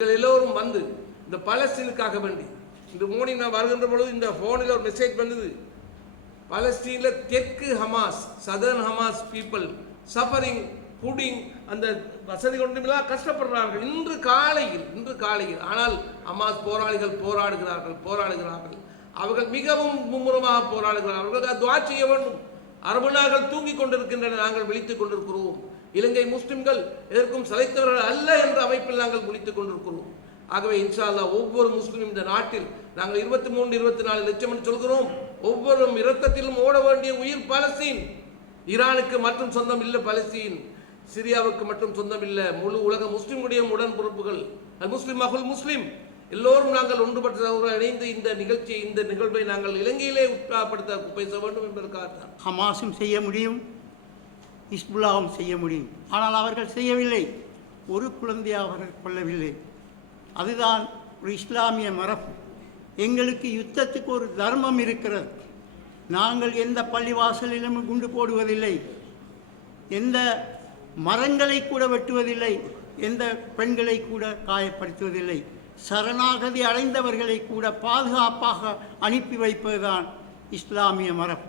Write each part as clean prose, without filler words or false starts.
எல்லோரும் வந்து இந்த பலஸ்தீனுக்காக வேண்டி இந்த மார்னிங் நான் வருகின்ற பொழுது இந்த ஃபோனில் ஒரு மெசேஜ் வந்தது. பலஸ்தீனில் தெற்கு Hamas, southern Hamas people suffering, footing, அந்த வசதி கொண்டுலாம் கஷ்டப்படுறார்கள் இன்று காலையில். ஆனால் ஹமாஸ் போராடுகிறார்கள். அவர்கள் மிகவும் மும்முரமாக போராடுகிறார்கள். அவர்கள் துஆ செய்ய வேண்டும். அரபு நாடுகள் தூங்கிக் கொண்டிருக்கின்றன, நாங்கள் விழித்துக் கொண்டிருக்கிறோம். இலங்கை முஸ்லிம்கள் எதற்கும் சளைத்தவர்கள் அல்ல என்ற அமைப்பில் நாங்கள் முடித்துக் கொண்டிருக்கிறோம். ஆகவே இன்ஷா அல்லாஹ் ஒவ்வொரு முஸ்லிமும் இந்த நாட்டில் நாங்கள் 23-24 லட்சம் என்று சொல்கிறோம். ஒவ்வொரு இரத்தத்திலும் ஓட வேண்டிய உயிர் பலஸ்தீன். ஈரானுக்கு மட்டும் சொந்தம் இல்லை பலஸ்தீன், சிரியாவுக்கு மட்டும் சொந்தம் இல்லை, முழு உலக முஸ்லிமுடைய உடன் பொறுப்புகள். அல் முஸ்லிம் அகுல் முஸ்லிம் எல்லோரும் நாங்கள் ஒன்றுபட்ட இணைந்து இந்த நிகழ்வை நாங்கள் இலங்கையிலே உற்சாகப்படுத்த பேச வேண்டும் என்பதற்காக ஹமாஸும் செய்ய முடியும், ஹிஸ்புல்லாவும் செய்ய முடியும். ஆனால் அவர்கள் செய்யவில்லை. ஒரு குழந்தையை அவர்கள் கொள்ளவில்லை. அதுதான் ஒரு இஸ்லாமிய மரபு. எங்களுக்கு யுத்தத்துக்கு ஒரு தர்மம் இருக்கிறது. நாங்கள் எந்த பள்ளிவாசலிலும் குண்டு போடுவதில்லை, எந்த மரங்களை கூட வெட்டுவதில்லை, எந்த பெண்களை கூட காயப்படுத்துவதில்லை. சரணாகதி அடைந்தவர்களை கூட பாதுகாப்பாக அனுப்பி வைப்பதுதான் இஸ்லாமிய மரபு.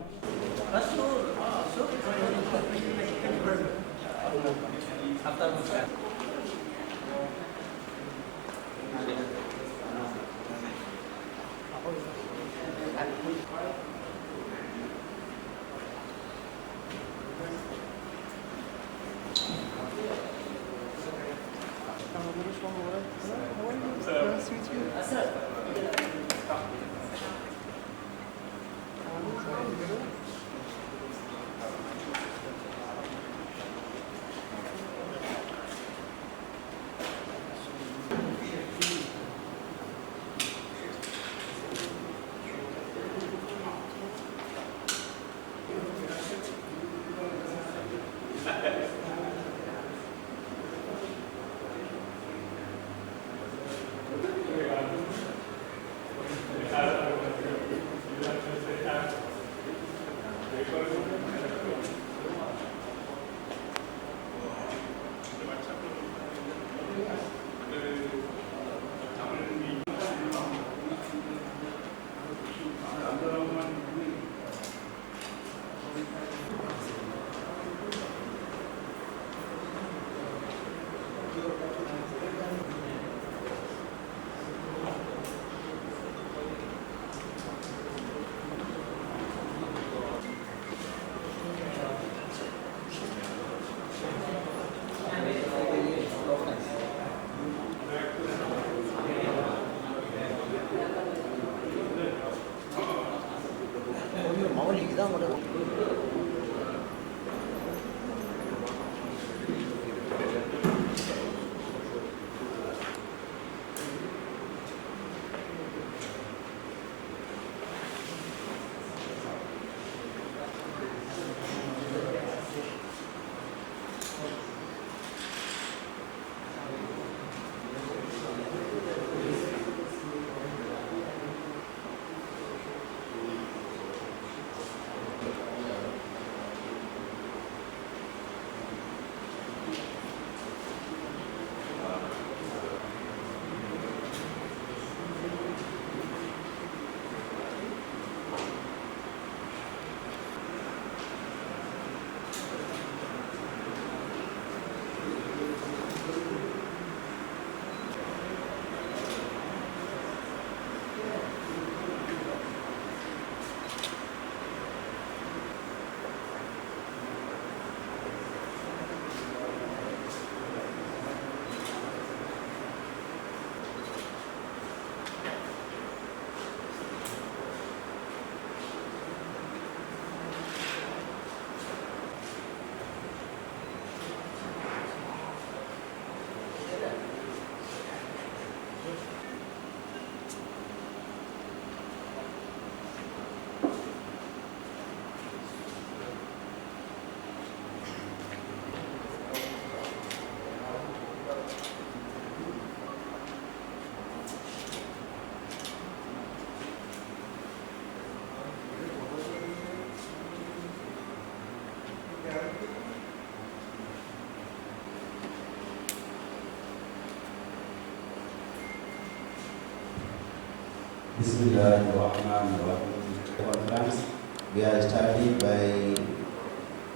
Bismillahirrahmanirrahim. Conference, we are starting by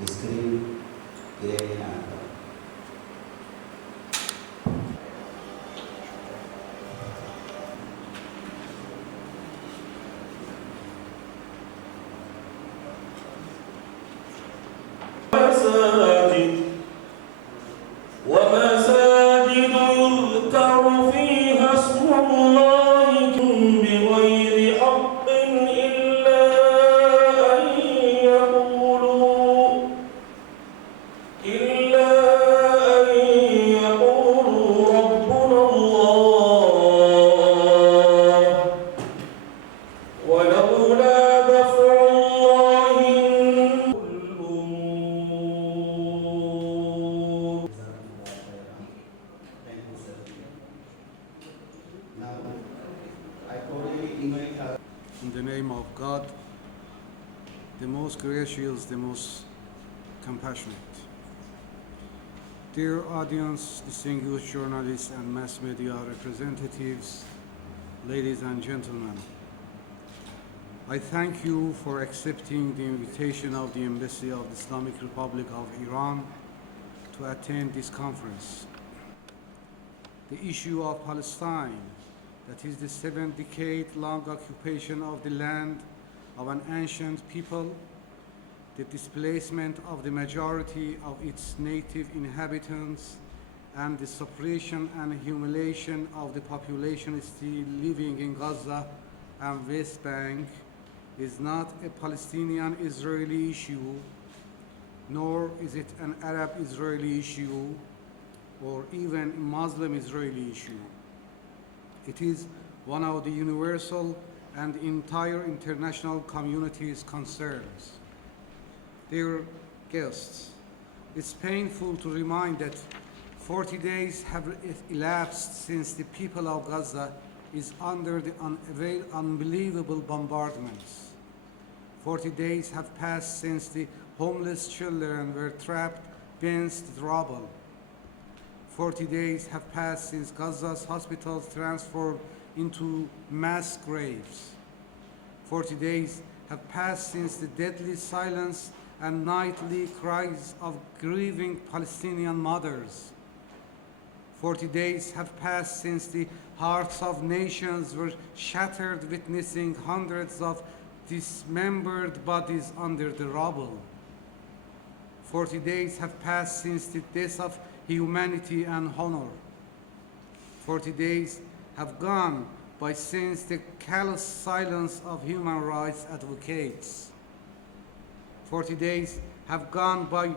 screen Iranian anthem. ومساجد يذكر فيها اسم الله بغير حق إلا أن يقولوا ربنا الله ولولا دفع الله Now, I totally invite our In the name of God, the most gracious, the most compassionate. Dear audience, distinguished journalists and mass media representatives, ladies and gentlemen, I thank you for accepting the invitation of the Embassy of the Islamic Republic of Iran to attend this conference. The issue of Palestine, that is the 7-decade-long occupation of the land of an ancient people, the displacement of the majority of its native inhabitants, and the suppression and humiliation of the population still living in Gaza and West Bank, is not a Palestinian-Israeli issue, nor is it an Arab-Israeli issue, or even a Muslim-Israeli issue. It is one of the universal and entire international community's concerns. Dear guests, it's painful to remind that 40 days have elapsed since the people of Gaza is under the unbelievable bombardments. 40 days have passed since the homeless children were trapped against the rubble. 40 days have passed since Gaza's hospitals transformed into mass graves. 40 days have passed since the deadly silence and nightly cries of grieving Palestinian mothers. 40 days have passed since the hearts of nations were shattered, witnessing hundreds of dismembered bodies under the rubble. 40 days have passed since the death of humanity and honor. 40 days have gone by since the callous silence of human rights advocates. 40 days have gone by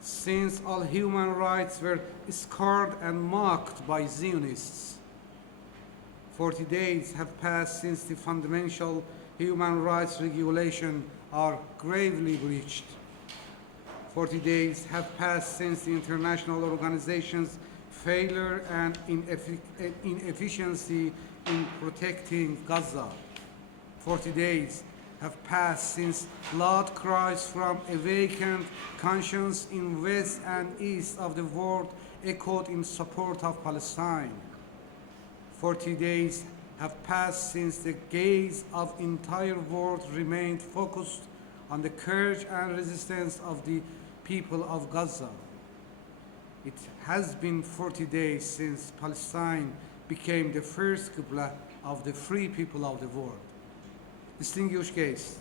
since all human rights were scorned and mocked by Zionists. 40 days have passed since the fundamental human rights regulations are gravely breached. 40 days have passed since the international organizations' failure and inefficiency in protecting Gaza. 40 days have passed since loud cries from awakened conscience in west and east of the world echoed in support of Palestine. 40 days have passed since the gaze of the entire world remained focused on the courage and resistance of the people of Gaza. It has been 40 days since Palestine became the first Qibla of the free people of the world. Distinguished guests,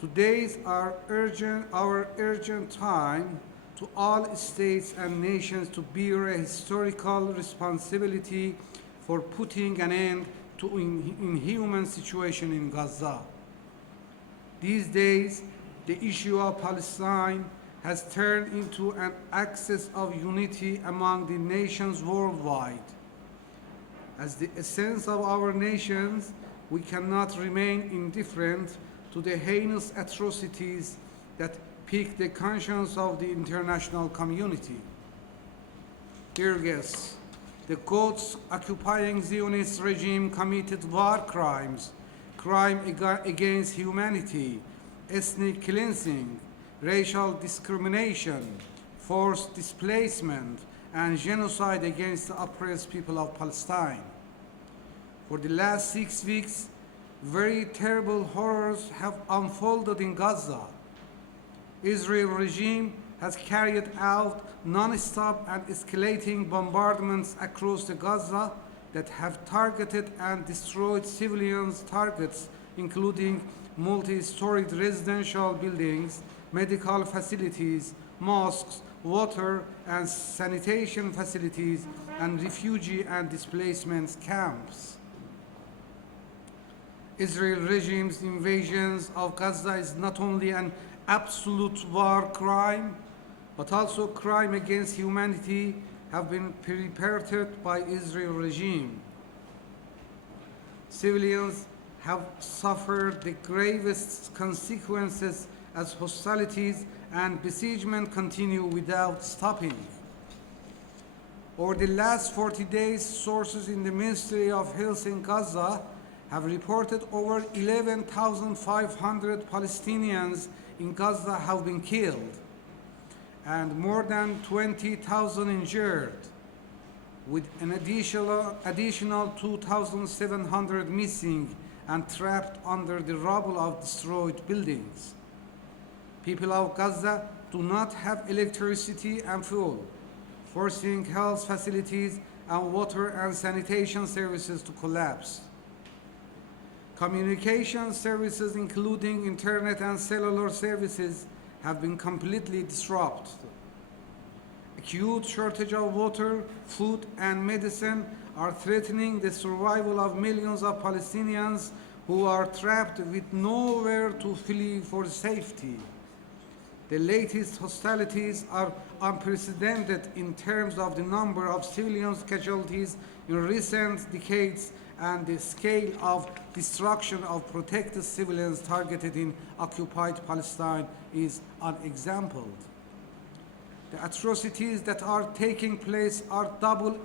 today is our urgent time to all states and nations to bear a historical responsibility for putting an end to inhuman situation in Gaza. These days, the issue of Palestine has turned into an axis of unity among the nations worldwide. As the essence of our nations, we cannot remain indifferent to the heinous atrocities that pique the conscience of the international community. Dear guests, the Quds occupying Zionist regime committed war crimes, crime against humanity, ethnic cleansing, racial discrimination, forced displacement, and genocide against the oppressed people of Palestine. For the last 6 weeks, very terrible horrors have unfolded in Gaza. Israel regime has carried out non-stop and escalating bombardments across the Gaza that have targeted and destroyed civilians' targets, including multi-storied residential buildings, medical facilities, mosques, water and sanitation facilities, and refugee and displacement camps. Israel regime's invasions of Gaza is not only an absolute war crime, but also crime against humanity have been perpetrated by Israel regime. Civilians have suffered the gravest consequences as hostilities and besiegement continue without stopping. Over the last 40 days, sources in the Ministry of Health in Gaza have reported over 11,500 Palestinians in Gaza have been killed and more than 20,000 injured, with an additional 2,700 missing and trapped under the rubble of destroyed buildings. People of Gaza do not have electricity and fuel, forcing health facilities and water and sanitation services to collapse. Communication services, including internet and cellular services, have been completely disrupted. Acute shortage of water, food, and medicine are threatening the survival of millions of Palestinians who are trapped with nowhere to flee for safety. The latest hostilities are unprecedented in terms of the number of civilian casualties in recent decades and the scale of destruction of protected civilians targeted in occupied Palestine is unexampled. The atrocities that are taking place are double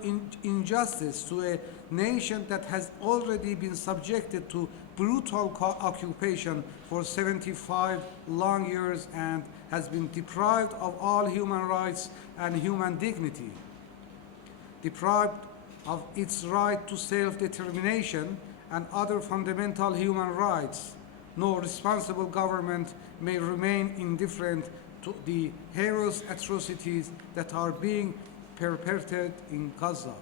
injustice to a nation that has already been subjected to brutal occupation for 75 long years and has been deprived of all human rights and human dignity. Deprived of its right to self-determination and other fundamental human rights, no responsible government may remain indifferent to the heinous atrocities that are being perpetrated in Gaza.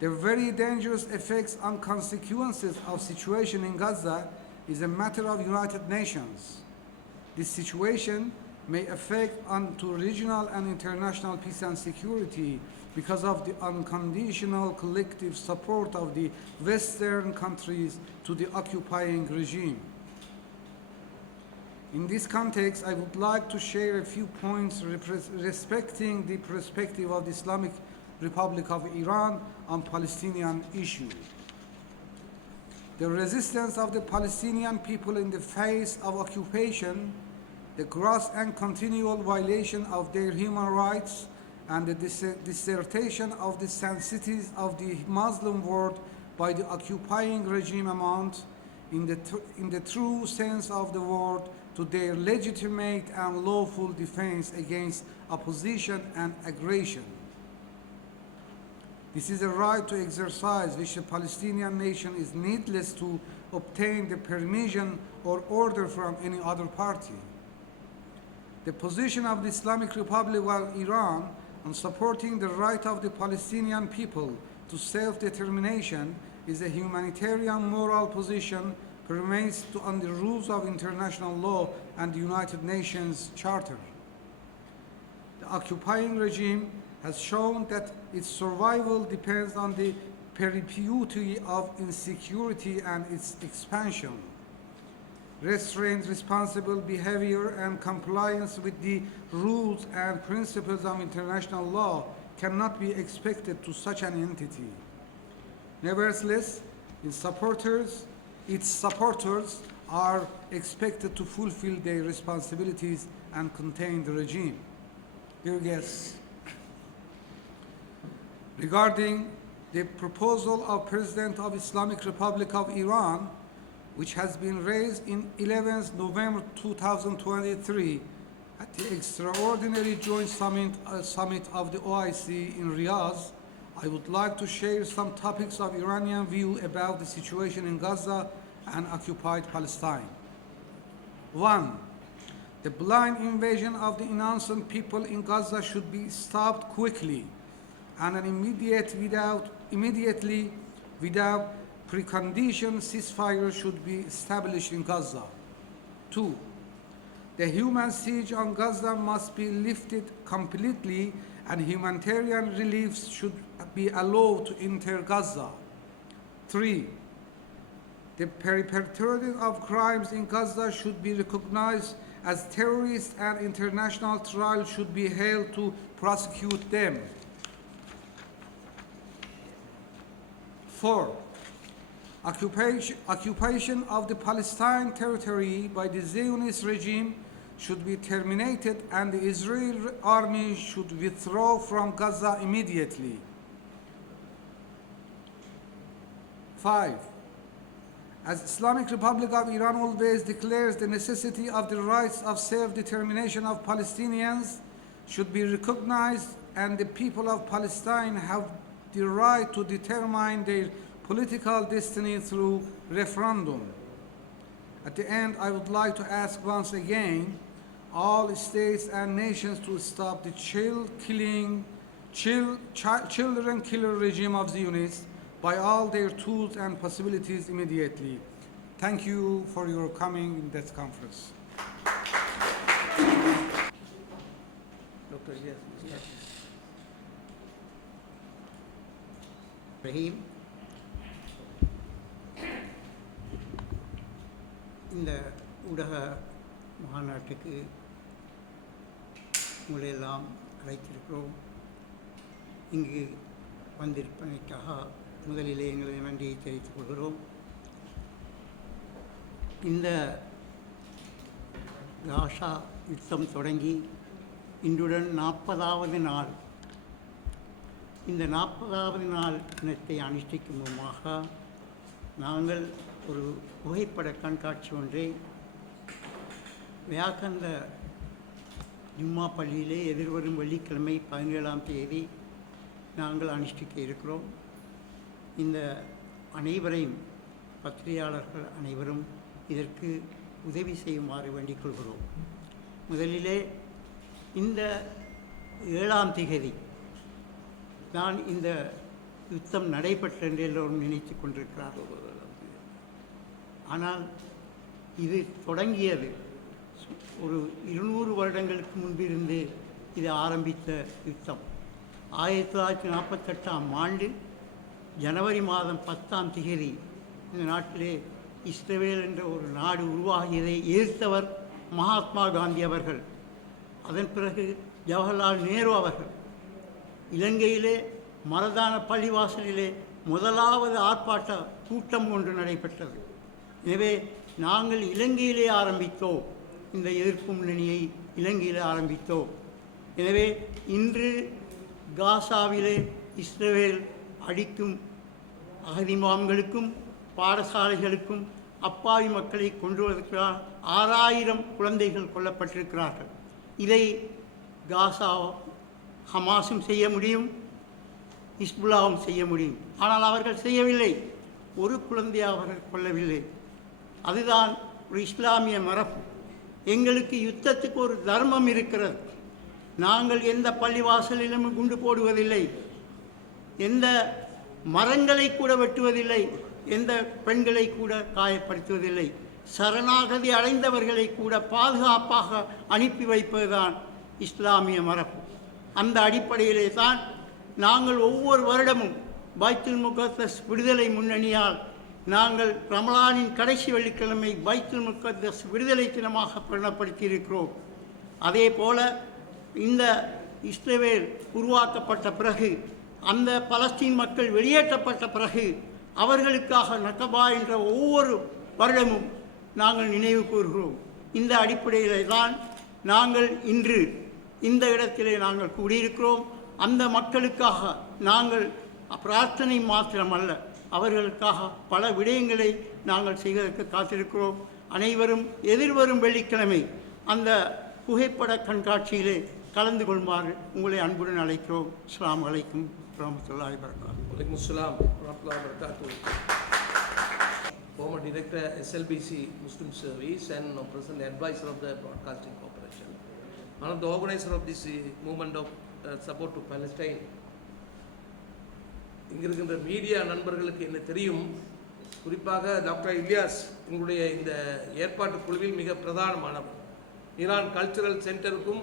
The very dangerous effects and consequences of situation in Gaza is a matter of United Nations. This situation may affect onto regional and international peace and security because of the unconditional collective support of the Western countries to the occupying regime. In this context, I would like to share a few points respecting the perspective of the Islamic Republic of Iran on Palestinian issue. The resistance of the Palestinian people in the face of occupation, the gross and continual violation of their human rights, and the dissertation of the sensibilities of the Muslim world by the occupying regime amount, in the true sense of the word, to their legitimate and lawful defense against opposition and aggression. This is a right to exercise which the Palestinian nation is needless to obtain the permission or order from any other party. The position of the Islamic Republic of Iran on supporting the right of the Palestinian people to self-determination is a humanitarian moral position remains on the rules of international law and the United Nations Charter. The occupying regime has shown that its survival depends on the perpetuity of insecurity and its expansion. Restrained, responsible behavior and compliance with the rules and principles of international law cannot be expected to such an entity. Nevertheless, its supporters are expected to fulfill their responsibilities and contain the regime. Dear guests, regarding the proposal of President of Islamic Republic of Iran, which has been raised in 11th November 2023 at the extraordinary joint summit of the OIC in Riyadh, I would like to share some topics of Iranian view about the situation in Gaza and occupied Palestine. 1. The blind invasion of the innocent people in Gaza should be stopped quickly and an immediately without precondition ceasefire should be established in Gaza. 2. The human siege on Gaza must be lifted completely and humanitarian reliefs should be allowed to enter Gaza. 3. The perpetrators of crimes in Gaza should be recognized as terrorists and international trial should be held to prosecute them. 4. Occupation of the Palestine territory by the Zionist regime should be terminated and the Israeli army should withdraw from Gaza immediately. 5. As Islamic Republic of Iran always declares the necessity of the rights of self-determination of Palestinians should be recognized and the people of Palestine have the right to determine their political destiny through referendum. At the end, I would like to ask once again all states and nations to stop the children killer regime of Zionists by all their tools and possibilities immediately. Thank you for your coming in that conference. Dr. Yes. Rahim, இந்த ஊடக மாநாட்டுக்கு உங்களையெல்லாம் அழைத்திருக்கிறோம். இங்கு வந்திருப்பதற்காக முதலிலே எங்களது நன்றியை தெரிவித்துக் கொள்கிறோம். இந்த காசா யுத்தம் தொடங்கி இன்றுடன் 40வது நாள். இந்த 40வது நாள் தினத்தை அனுஷ்டிக்கும் மூலமாக நாங்கள் ஒரு புகைப்பட கண்காட்சி ஒன்றை வியாக்கந்த ஜும்மா பள்ளியிலே எதிர்வரும் வெள்ளிக்கிழமை 17ஆம் தேதி நாங்கள் அனுஷ்டிக்க இருக்கிறோம். இந்த அனைவரையும் பத்திரிகையாளர்கள் அனைவரும் இதற்கு உதவி செய்யுமாறு வேண்டிக் கொள்கிறோம். முதலிலே இந்த 7ஆம் தேதி தான் இந்த யுத்தம் நடைபெற்ற என்று எல்லோரும் நினைத்து கொண்டிருக்கிறார்கள். ஆனால் இது தொடங்கியது ஒரு 200 வருடங்களுக்கு முன்பிருந்து இது ஆரம்பித்த யுத்தம் 1948ஆம் ஆண்டு ஜனவரி மாதம் 10ஆம் தேதி இந்த நாட்டிலே இஸ்ரேல் என்ற ஒரு நாடு உருவாகியதை எதிர்த்தவர் மகாத்மா காந்தி அவர்கள். அதன் பிறகு ஜவஹர்லால் நேரு அவர்கள் இலங்கையிலே மரதான பள்ளிவாசலிலே முதலாவது ஆர்ப்பாட்ட கூட்டம் ஒன்று நடைபெற்றது. எனவே நாங்கள் இலங்கையிலே ஆரம்பித்தோம், இந்த எதிர்ப்பு முன்னணியை இலங்கையிலே ஆரம்பித்தோம். எனவே இன்று காசாவிலே இஸ்ரேல் அடிக்கும் அகதிமான்களுக்கும் பாடசாலைகளுக்கும் அப்பாவி மக்களை கொண்டு வருகிறார். 6000 குழந்தைகள் கொல்லப்பட்டிருக்கிறார்கள். இதை காசா ஹமாஸும் செய்ய முடியும், ஹிஸ்புல்லாவும் செய்ய முடியும். ஆனால் அவர்கள் செய்யவில்லை. ஒரு குழந்தையை அவர்கள் கொல்லவில்லை. அதுதான் ஒரு இஸ்லாமிய மரபு. எங்களுக்கு யுத்தத்துக்கு ஒரு தர்மம் இருக்கிறது. நாங்கள் எந்த பள்ளிவாசலிலும் குண்டு போடுவதில்லை, எந்த மரங்களை கூட வெட்டுவதில்லை, எந்த பெண்களை கூட காயப்படுத்துவதில்லை. சரணாகதி அடைந்தவர்களை கூட பாதுகாப்பாக அனுப்பி வைப்பதுதான் இஸ்லாமிய மரபு. அந்த அடிப்படையிலே தான் நாங்கள் ஒவ்வொரு வருடமும் பைத்துல் முகத்தஸ் விடுதலை முன்னணியால் நாங்கள் ரமலானின் கடைசி வெள்ளிக்கிழமை பைத்துல் முகத்தஸ் விடுதலை தினமாக பிரணப்படுத்தி இருக்கிறோம். அதே போல இந்த இஸ்ரேல் உருவாக்கப்பட்ட பிறகு, அந்த பலஸ்தீன் மக்கள் வெளியேற்றப்பட்ட பிறகு அவர்களுக்காக நக்கபா என்ற ஒவ்வொரு வருடமும் நாங்கள் நினைவு கூறுகிறோம். இந்த அடிப்படையிலே தான் நாங்கள் இன்று இந்த இடத்திலே நாங்கள் கூடியிருக்கிறோம். அந்த மக்களுக்காக நாங்கள் பிரார்த்தனை மாத்திரமல்ல, அவர்களுக்காக பல விடயங்களை நாங்கள் செய்வதற்கு காத்திருக்கிறோம். அனைவரும் எதிர்வரும் வெள்ளிக்கிழமை அந்த புகைப்பட கண்காட்சியிலே கலந்து கொள்ளுமாறு உங்களை அன்புடன் அழைக்கிறோம். அஸ்ஸலாமு அலைக்கும். வரஹ்மத்துல்லாஹி வபரகாத்துஹு. Walaikum Assalam warahmatullahi wabarakatuh. Former Director SLBC Muslim Service and present advisor of the Broadcasting Corporation. One of the organizer of this movement of support to Palestine. இங்கே இருக்கின்ற மீடியா நண்பர்களுக்கு என்ன தெரியும், குறிப்பாக டாக்டர் இலியாஸ் எங்களுடைய இந்த ஏற்பாட்டு குழுவில் மிக பிரதானமானவர். ஈரான் கல்ச்சுரல் சென்டருக்கும்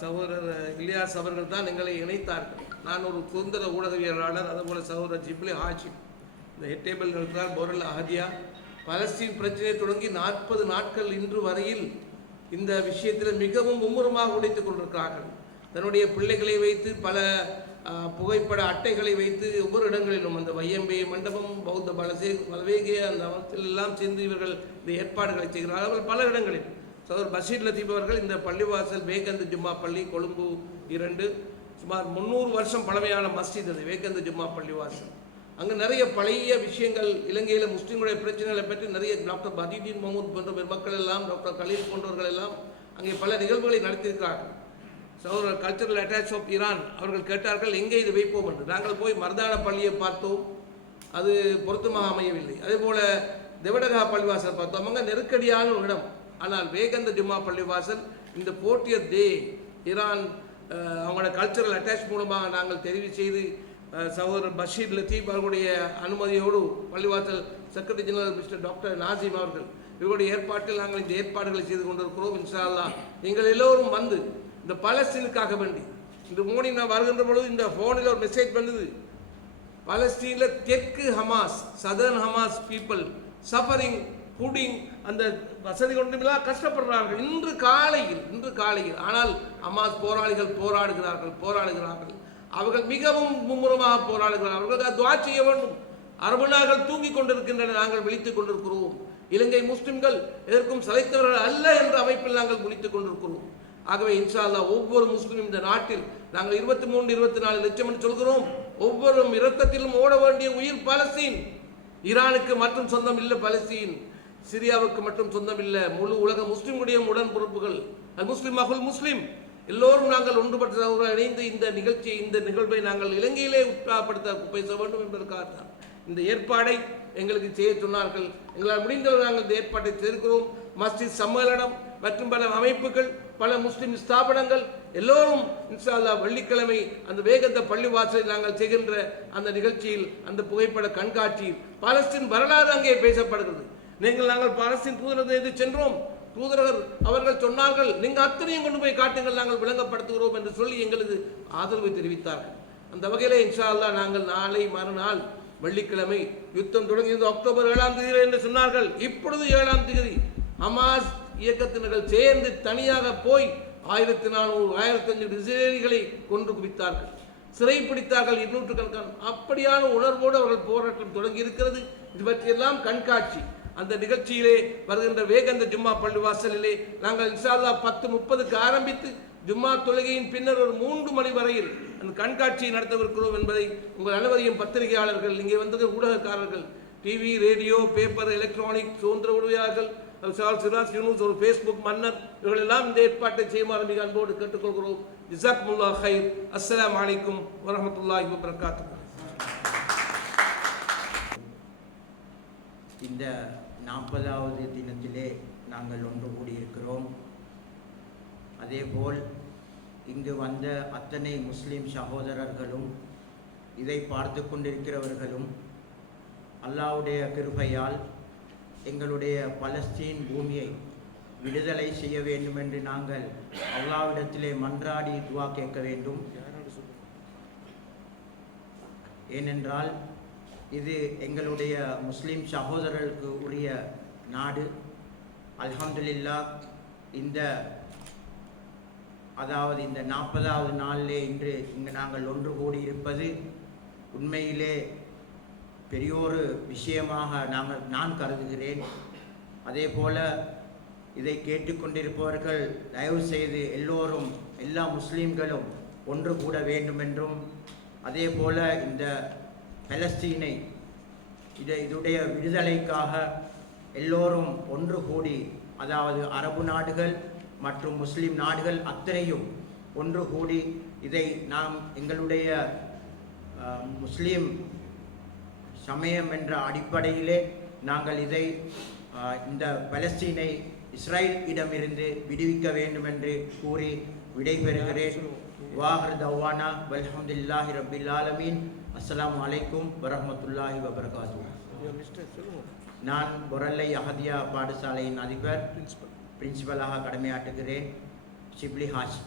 சகோதரர் இலியாஸ் அவர்கள் தான் எங்களை இணைத்தார்கள். நான் ஒரு சுதந்திர ஊடகவியலாளர், அதுபோல் சகோதரர் ஜிப்லி ஹாஷிம் இந்த ஹெட் டேபிள் இருக்கிறார், பொருள் அஹதியா. பலஸ்தீன் பிரச்சனை தொடங்கி 40 நாட்கள் இன்று வரையில் இந்த விஷயத்தில் மிகவும் மும்முரமாக உடைத்துக் கொண்டிருக்கிறார்கள். தன்னுடைய பிள்ளைகளை வைத்து பல புகைப்பட அட்டைகளை வைத்து ஒவ்வொரு இடங்களிலும் அந்த வையம்பே மண்டபம், பௌத்த பலவேகிய அந்த அவற்றிலெல்லாம் சேர்ந்து இவர்கள் இந்த ஏற்பாடுகளை செய்கிறார்கள். அவர்கள் பல இடங்களில் சகோதரர் பஷீர் லத்தீப் அவர்கள் இந்த பள்ளிவாசல் வேகந்த ஜும்மா பள்ளி கொழும்பு 2 சுமார் 300 வருஷம் பழமையான மஸ்ஜித் அது வேகந்த ஜும்மா பள்ளிவாசல். அங்கே நிறைய பழைய விஷயங்கள், இலங்கையில் முஸ்லீம்களுடைய பிரச்சனைகளை பற்றி நிறைய டாக்டர் பதீதீன் முகமது போன்ற பெருமக்கள் எல்லாம், டாக்டர் கலீல் போன்றவர்கள் எல்லாம் அங்கே பல நிகழ்வுகளை நடத்தியிருக்கிறார்கள். சகோதரர் கல்ச்சரல் அட்டாச் ஆஃப் ஈரான் அவர்கள் கேட்டார்கள் எங்கே இது வைப்போம் என்று. நாங்கள் போய் மர்தான பள்ளியை பார்த்தோம், அது பொருத்தமாக அமையவில்லை. அதே போல் தெவடகா பள்ளிவாசல் பார்த்தோம், அங்கே நெருக்கடியான ஒரு இடம். ஆனால் வேகந்த ஜும்மா பள்ளிவாசல் இந்த 40th டே ஈரான் அவங்களோட கல்ச்சரல் அட்டாச் மூலமாக நாங்கள் தெரிவு செய்து சகோதரர் பஷீர் லத்தீப் அவர்களுடைய அனுமதியோடு பள்ளிவாசல் secretary general mister doctor Nazim அவர்கள் இவருடைய ஏற்பாட்டில் நாங்கள் இந்த ஏற்பாடுகளை செய்து கொண்டிருக்கிறோம். இன்ஷா அல்லாஹ் நீங்கள் எல்லோரும் வந்து இந்த பலஸ்தீனுக்காக வேண்டி இந்த மார்னிங் நான் வருகின்ற பொழுது இந்த ஃபோனில் ஒரு மெசேஜ் வந்தது, பலஸ்தீனில் தெற்கு Hamas, southern Hamas people suffering footing, அந்த வசதி கொண்டுலாம் கஷ்டப்படுறார்கள் இன்று காலையில். ஆனால் ஹமாஸ் போராளிகள் போராடுகிறார்கள். அவர்கள் மிகவும் மும்முரமாக போராடுகிறார்கள். அவர்களுக்கு துஆ செய்ய வேண்டும். அரபு நாடுகள் தூங்கிக் கொண்டிருக்கின்றன, நாங்கள் விழித்துக் கொண்டிருக்கிறோம். இலங்கை முஸ்லிம்கள் எதற்கும் சளைத்தவர்கள் அல்ல என்ற அமைப்பில் நாங்கள் விழித்துக் கொண்டிருக்கிறோம். ஆகவே இன்ஷா அல்லாஹ் ஒவ்வொரு முஸ்லிம் இந்த நாட்டில் நாங்கள் 23-24 லட்சம் என்று சொல்கிறோம். ஒவ்வொரு இரத்தத்திலும் ஓட வேண்டிய உயிர் பலஸ்தீன். ஈரானுக்கு மட்டும் சொந்தம் இல்லை பலஸ்தீன், சிரியாவுக்கு மட்டும் சொந்தம் இல்லை, முழு உலக முஸ்லிம்களுடைய உடன் பொறுப்புகள். முஸ்லிம் மகுல் முஸ்லிம் எல்லோரும் நாங்கள் ஒன்றுபட்ட இணைந்து இந்த நிகழ்வை நாங்கள் இலங்கையிலே உற்சாகப்படுத்த பேச வேண்டும் என்பதற்காக தான் இந்த ஏற்பாடை எங்களுக்கு செய்ய சொன்னார்கள். எங்களால் முடிந்தவர்கள் நாங்கள் இந்த ஏற்பாட்டை செய்திருக்கிறோம். மஸ்ஜித் சம்மேளனம் மற்றும் பல அமைப்புகள், பல முஸ்லிம் ஸ்தாபனங்கள் எல்லோரும் இன்ஷா அல்லாஹ் வெள்ளிக்கிழமை அந்த வேகந்த பள்ளிவாசலில் நாங்கள் செய்கின்ற அந்த நிகழ்ச்சியில், அந்த புகைப்பட கண்காட்சியில் பாலஸ்தீன் வரலாறு அங்கே பேசப்படுகிறது. நாங்கள் பாலஸ்தீன் தூதரகத்தை சென்றோம். தூதரகர் அவர்கள் சொன்னார்கள், நீங்கள் அத்தனையும் கொண்டு போய் காட்டுங்கள், நாங்கள் விளங்கப்படுத்துகிறோம் என்று சொல்லி எங்களுக்கு ஆதரவு தெரிவித்தார்கள். அந்த வகையிலே இன்ஷா அல்லாஹ் நாங்கள் நாளை மறுநாள் வெள்ளிக்கிழமை யுத்தம் தொடங்கியது அக்டோபர் 7ஆம் தேதி என்று சொன்னார்கள். இப்பொழுது 7ஆம் தேதி ஹமாஸ் இயக்கத்தினர்கள் சேர்ந்து தனியாக போய் 1400-1500 இஸ்ரேலிகளை கொன்று குவித்தார்கள், சிறைப்பிடித்தார்கள் 200 கணக்கான. அப்படியான உணர்வோடு அவர்கள் போராட்டம் தொடங்கி இருக்கிறது. இது பற்றியெல்லாம் கண்காட்சி அந்த நிகழ்ச்சியிலே வருகின்ற வேகந்த ஜும்மா பள்ளிவாசலிலே நாங்கள் இன்ஷா அல்லாஹ் 10:30க்கு ஆரம்பித்து ஜும்மா தொழுகையின் பின்னர் ஒரு 3 மணி வரையில் அந்த கண்காட்சியை நடத்தவிருக்கிறோம் என்பதை உங்கள் அனைவரையும் பத்திரிகையாளர்கள், இங்கே வந்தது ஊடகக்காரர்கள், டிவி, ரேடியோ, பேப்பர், எலக்ட்ரானிக், சுதந்திர உதவியாளர்கள், சிராஜ் யூனுஸ், ஒரு ஃபேஸ்புக் மன்னர், இவர்கள் எல்லாம் இந்த ஏற்பாட்டை செய்யுமாறு மிக அன்போடு கேட்டுக்கொள்கிறோம். ஜஸாக்குமுல்லாஹ் ஹைர். அஸ்ஸலாமு அலைக்கும் வரஹ்மத்துல்லாஹி வபரகாத்துஹு. இந்த 40வது தினத்திலே நாங்கள் ஒன்று கூடியிருக்கிறோம். அதேபோல் இங்கு வந்த அத்தனை முஸ்லிம் சகோதரர்களும் இதை பார்த்து கொண்டிருக்கிறவர்களும் அல்லாஹ்வுடைய கிருபையால் எங்களுடைய பலஸ்தீன் பூமியை விடுதலை செய்ய வேண்டும் என்று நாங்கள் அல்லாஹ்விடத்திலே மன்றாடி துஆ கேட்க வேண்டும். ஏனென்றால் இது எங்களுடைய முஸ்லிம் சகோதரர்களுக்கு உரிய நாடு. அல்ஹம்துலில்லாஹ் இந்த 40வது நாளிலே இன்று இங்கு நாங்கள் ஒன்று கூடியிருப்பது உண்மையிலே பெரியோரு விஷயமாக நான் கருதுகிறேன். அதே போல இதை கேட்டுக்கொண்டிருப்பவர்கள் தயவு செய்து எல்லோரும், எல்லா முஸ்லீம்களும் ஒன்று கூட வேண்டும் என்றும், அதே போல இந்த பலஸ்தீனை இதுடைய விடுதலைக்காக எல்லோரும் ஒன்று கூடி, அதாவது அரபு நாடுகள் மற்றும் முஸ்லீம் நாடுகள் அத்தனையும் ஒன்று கூடி இதை நாம் எங்களுடைய முஸ்லீம் சமயம் என்ற அடிப்படையிலே நாங்கள் இதை இந்த பலஸ்தீனை இஸ்ரேல் இடமிருந்து விடுவிக்க வேண்டும் என்று கூறி விடைபெறுகிறேன். வாஹர் தவானா வல்ஹம்துலில்லாஹி ரப்பில் ஆலமீன். அஸ்ஸலாமு அலைக்கும் வரஹ்மத்துல்லாஹி வபரகாத்துஹு. நான் பொரல்லை அஹதியா பாடசாலையின் அதிபர் பிரின்சிபலாக கடமையாற்றுகிறேன். ஷிப்லி ஹாஷ்.